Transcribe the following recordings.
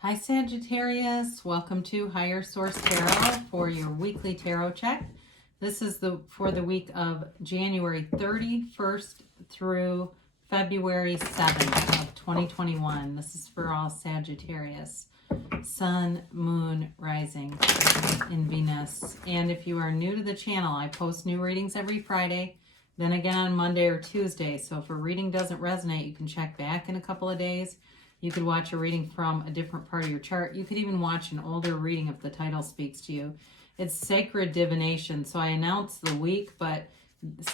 Hi Sagittarius, welcome to Higher Source Tarot for your weekly tarot check. This is for the week of January 31st through February 7th of 2021. This is for all Sagittarius, Sun, Moon, Rising in Venus. And if you are new to the channel, I post new readings every Friday, then again on Monday or Tuesday. So if a reading doesn't resonate, you can check back in a couple of days. You could watch a reading from a different part of your chart. You could even watch an older reading if the title speaks to you. It's sacred divination. So I announced the week, but the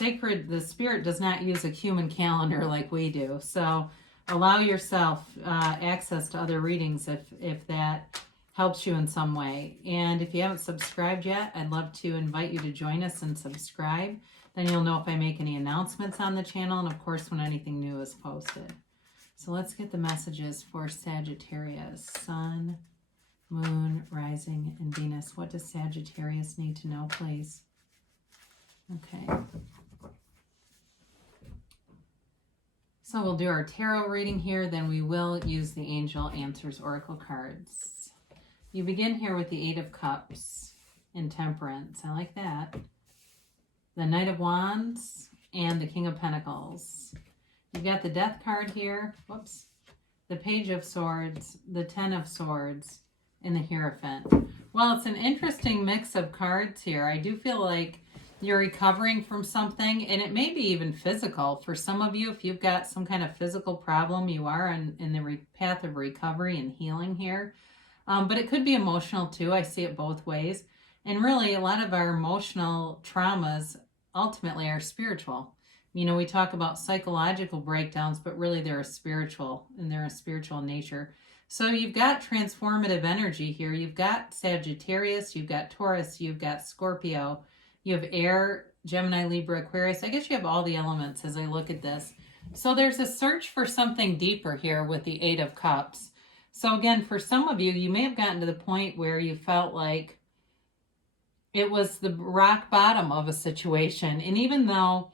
spirit does not use a human calendar like we do. So allow yourself access to other readings if that helps you in some way. And if you haven't subscribed yet, I'd love to invite you to join us and subscribe. Then you'll know if I make any announcements on the channel and, of course, when anything new is posted. So let's get the messages for Sagittarius, Sun, Moon, Rising, and Venus. What does Sagittarius need to know, please? Okay. So we'll do our tarot reading here, then we will use the Angel Answers Oracle cards. You begin here with the Eight of Cups in Temperance. I like that. The Knight of Wands and the King of Pentacles. You've got the Death card here, whoops, the Page of Swords, the Ten of Swords, and the Hierophant. Well, it's an interesting mix of cards here. I do feel like you're recovering from something, and it may be even physical. For some of you, if you've got some kind of physical problem, you are in the path of recovery and healing here. But it could be emotional too. I see it both ways. And really, a lot of our emotional traumas ultimately are spiritual. You know, we talk about psychological breakdowns, but really they're a spiritual nature. So you've got transformative energy here. You've got Sagittarius, you've got Taurus, you've got Scorpio, you have air, Gemini, Libra, Aquarius. I guess you have all the elements as I look at this. So there's a search for something deeper here with the Eight of Cups. So again, for some of you, you may have gotten to the point where you felt like it was the rock bottom of a situation. And even though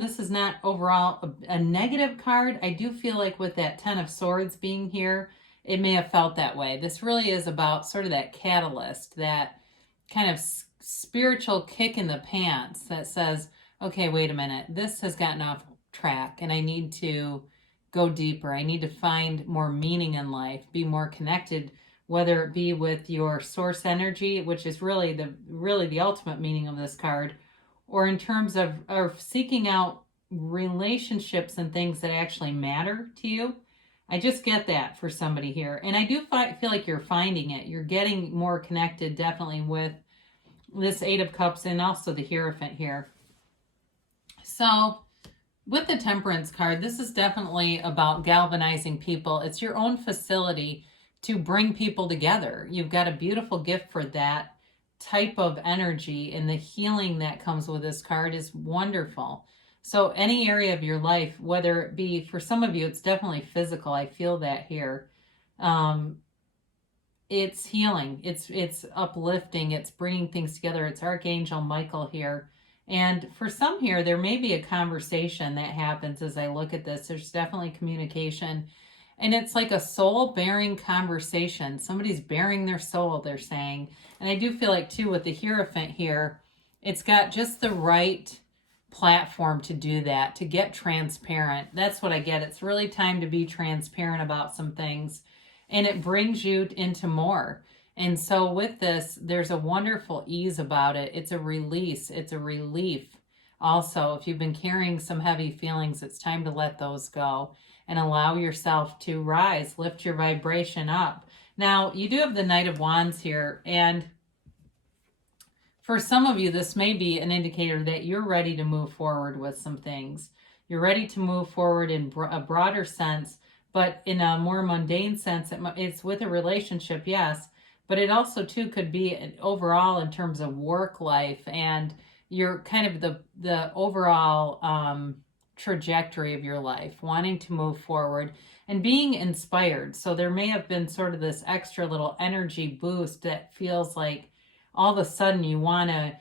this is not overall a negative card, I do feel like with that Ten of Swords being here, it may have felt that way. This really is about sort of that catalyst, that kind of spiritual kick in the pants that says, okay, wait a minute, this has gotten off track and I need to go deeper. I need to find more meaning in life, be more connected, whether it be with your source energy, which is really the ultimate meaning of this card, or in terms of seeking out relationships and things that actually matter to you. I just get that for somebody here. And I do feel like you're finding it. You're getting more connected, definitely, with this Eight of Cups and also the Hierophant here. So with the Temperance card, this is definitely about galvanizing people. It's your own facility to bring people together. You've got a beautiful gift for that type of energy, and the healing that comes with this card is wonderful. So any area of your life, whether it be, for some of you, it's definitely physical. I feel that here. It's healing. It's uplifting. It's bringing things together. It's Archangel Michael here. And for some here, there may be a conversation that happens as I look at this. There's definitely communication. And it's like a soul-bearing conversation. Somebody's bearing their soul, they're saying. And I do feel like, too, with the Hierophant here, it's got just the right platform to do that, to get transparent. That's what I get. It's really time to be transparent about some things. And it brings you into more. And so with this, there's a wonderful ease about it. It's a release. It's a relief. Also, if you've been carrying some heavy feelings, it's time to let those go and allow yourself to rise, lift your vibration up. Now, you do have the Knight of Wands here, and for some of you, this may be an indicator that you're ready to move forward with some things. You're ready to move forward in a broader sense, but in a more mundane sense, it's with a relationship, yes, but it also, too, could be overall in terms of work life and your kind of the overall trajectory of your life, wanting to move forward and being inspired. So there may have been sort of this extra little energy boost that feels like all of a sudden you want to,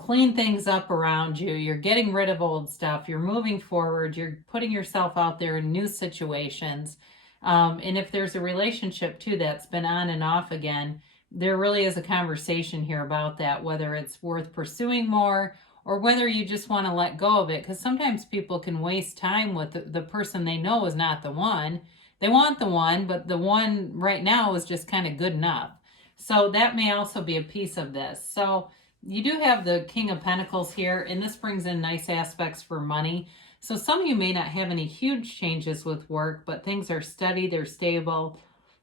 clean things up around you. You're getting rid of old stuff. You're moving forward. You're putting yourself out there in new situations. And if there's a relationship too that's been on and off again, there really is a conversation here about that, whether it's worth pursuing more or whether you just want to let go of it. Because sometimes people can waste time with the person they know is not the one. They want the one, but the one right now is just kind of good enough. So that may also be a piece of this. So you do have the King of Pentacles here, and this brings in nice aspects for money. So some of you may not have any huge changes with work, but things are steady, they're stable.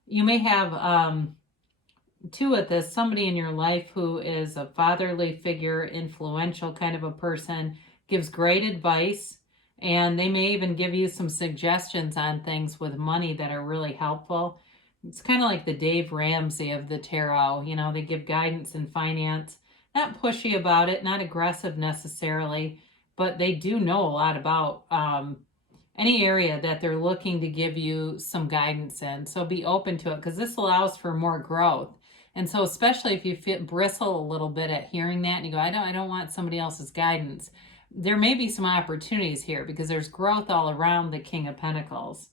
You may have too with this, somebody in your life who is a fatherly figure, influential kind of a person, gives great advice, and they may even give you some suggestions on things with money that are really helpful. It's kind of like the Dave Ramsey of the tarot. You know, they give guidance in finance, not pushy about it, not aggressive necessarily, but they do know a lot about any area that they're looking to give you some guidance in. So be open to it, because this allows for more growth. And so especially if you bristle a little bit at hearing that and you go, I don't want somebody else's guidance, there may be some opportunities here because there's growth all around the King of Pentacles.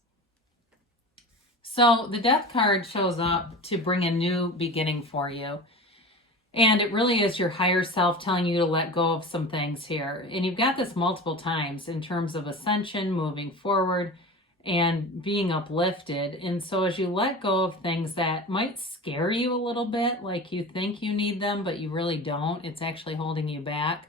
So the Death card shows up to bring a new beginning for you. And it really is your higher self telling you to let go of some things here. And you've got this multiple times in terms of ascension, moving forward, and being uplifted. And so as you let go of things that might scare you a little bit, like you think you need them, but you really don't, it's actually holding you back,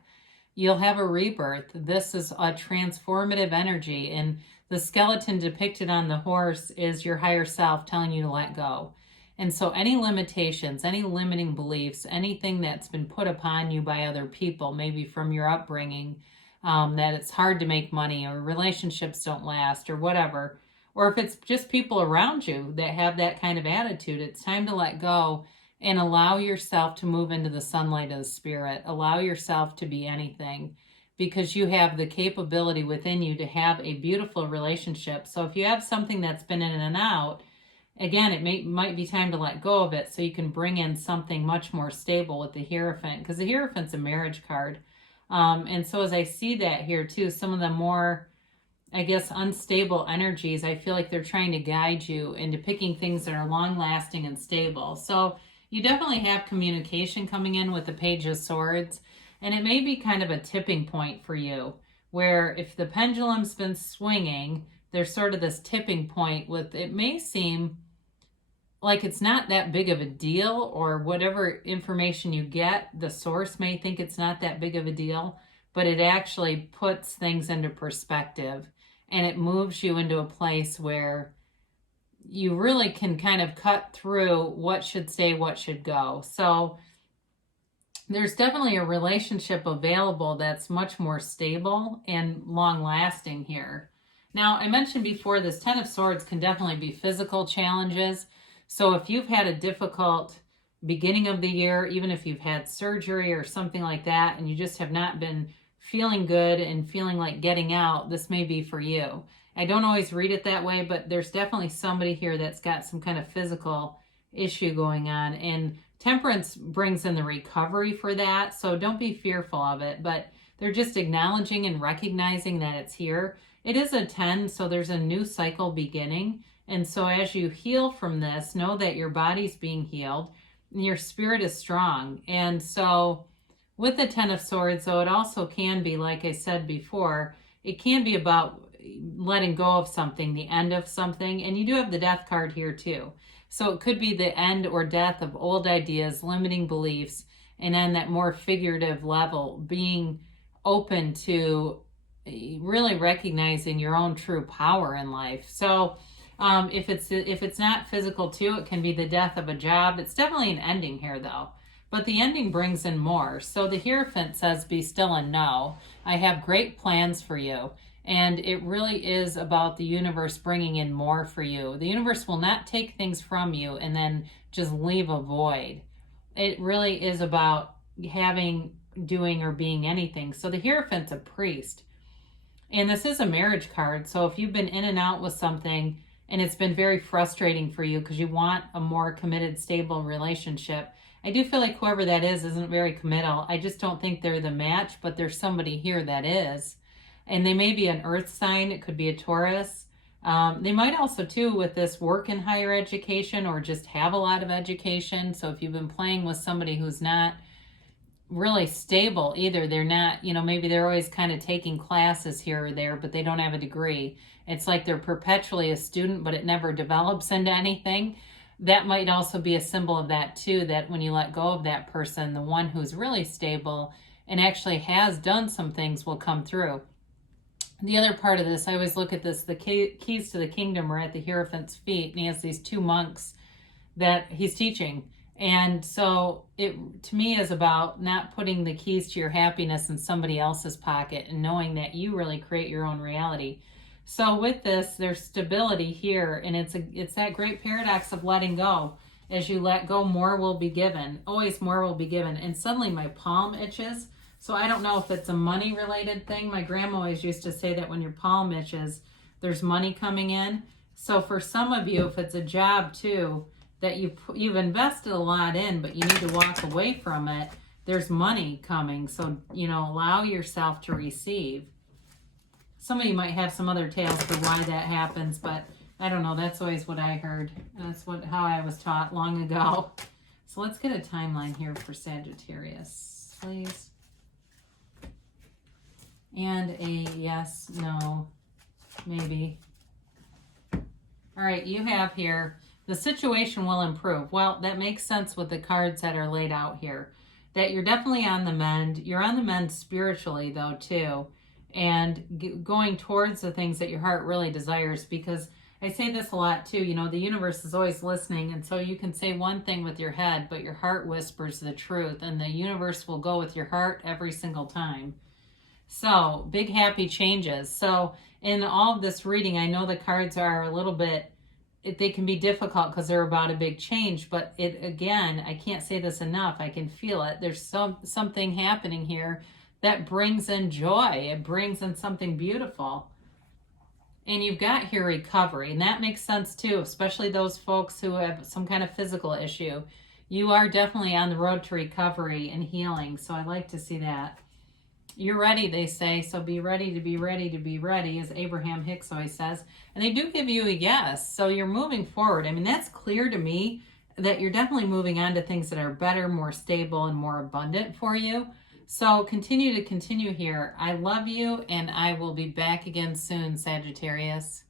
you'll have a rebirth. This is a transformative energy, and the skeleton depicted on the horse is your higher self telling you to let go. And so any limitations, any limiting beliefs, anything that's been put upon you by other people, maybe from your upbringing, that it's hard to make money or relationships don't last or whatever, or if it's just people around you that have that kind of attitude, it's time to let go and allow yourself to move into the sunlight of the spirit. Allow yourself to be anything, because you have the capability within you to have a beautiful relationship. So if you have something that's been in and out, again, it might be time to let go of it so you can bring in something much more stable with the Hierophant, because the Hierophant's a marriage card. And so as I see that here too, some of the more, I guess, unstable energies, I feel like they're trying to guide you into picking things that are long-lasting and stable. So you definitely have communication coming in with the Page of Swords, and it may be kind of a tipping point for you, where if the pendulum's been swinging, there's sort of this tipping point with, it may seem like it's not that big of a deal, or whatever information you get, the source may think it's not that big of a deal, but it actually puts things into perspective, and it moves you into a place where you really can kind of cut through what should stay, what should go. So there's definitely a relationship available that's much more stable and long-lasting here. Now, I mentioned before, this Ten of Swords can definitely be physical challenges. So if you've had a difficult beginning of the year, even if you've had surgery or something like that, and you just have not been feeling good and feeling like getting out, this may be for you. I don't always read it that way, but there's definitely somebody here that's got some kind of physical issue going on. And Temperance brings in the recovery for that, so don't be fearful of it, but they're just acknowledging and recognizing that it's here. It is a 10, so there's a new cycle beginning. And so as you heal from this, know that your body's being healed and your spirit is strong. And so with the Ten of Swords, though, it also can be, like I said before, it can be about letting go of something, the end of something. And you do have the Death card here too. So it could be the end or death of old ideas, limiting beliefs, and then that more figurative level, being open to really recognizing your own true power in life. So if it's not physical too, it can be the death of a job. It's definitely an ending here though, but the ending brings in more. So the Hierophant says, be still and know I have great plans for you. And it really is about the universe bringing in more for you. The universe will not take things from you and then just leave a void. It really is about having, doing, or being anything. So the Hierophant's a priest. And this is a marriage card. So if you've been in and out with something and it's been very frustrating for you because you want a more committed, stable relationship, I do feel like whoever that is isn't very committal. I just don't think they're the match, but there's somebody here that is. And they may be an earth sign. It could be a Taurus. They might also, too, with this, work in higher education or just have a lot of education. So if you've been playing with somebody who's not really stable either, they're not, maybe they're always kind of taking classes here or there, but they don't have a degree. It's like they're perpetually a student, but it never develops into anything. That might also be a symbol of that, too, that when you let go of that person, the one who's really stable and actually has done some things will come through. The other part of this, I always look at this, the keys to the kingdom are at the Hierophant's feet, and he has these 2 monks that he's teaching. And so it, to me, is about not putting the keys to your happiness in somebody else's pocket and knowing that you really create your own reality. So with this, there's stability here, and it's that great paradox of letting go. As you let go, more will be given. Always more will be given. And suddenly my palm itches. So I don't know if it's a money-related thing. My grandma always used to say that when your palm itches, there's money coming in. So for some of you, if it's a job too, that you've invested a lot in, but you need to walk away from it, there's money coming. So, allow yourself to receive. Some of you might have some other tales for why that happens, but I don't know. That's always what I heard. That's how I was taught long ago. So let's get a timeline here for Sagittarius, please. And a yes, no, maybe. All right, you have here, the situation will improve. Well, that makes sense with the cards that are laid out here. That you're definitely on the mend. You're on the mend spiritually, though, too. And going towards the things that your heart really desires. Because I say this a lot, too. The universe is always listening. And so you can say one thing with your head, but your heart whispers the truth. And the universe will go with your heart every single time. So, big happy changes. So, in all of this reading, I know the cards are a little bit, they can be difficult because they're about a big change. But again, I can't say this enough. I can feel it. There's something happening here that brings in joy. It brings in something beautiful. And you've got here recovery. And that makes sense too, especially those folks who have some kind of physical issue. You are definitely on the road to recovery and healing. So I like to see that. You're ready, they say, so be ready to be ready to be ready, as Abraham Hicks always says. And they do give you a yes, so you're moving forward. I mean, that's clear to me that you're definitely moving on to things that are better, more stable, and more abundant for you. So continue here. I love you, and I will be back again soon, Sagittarius.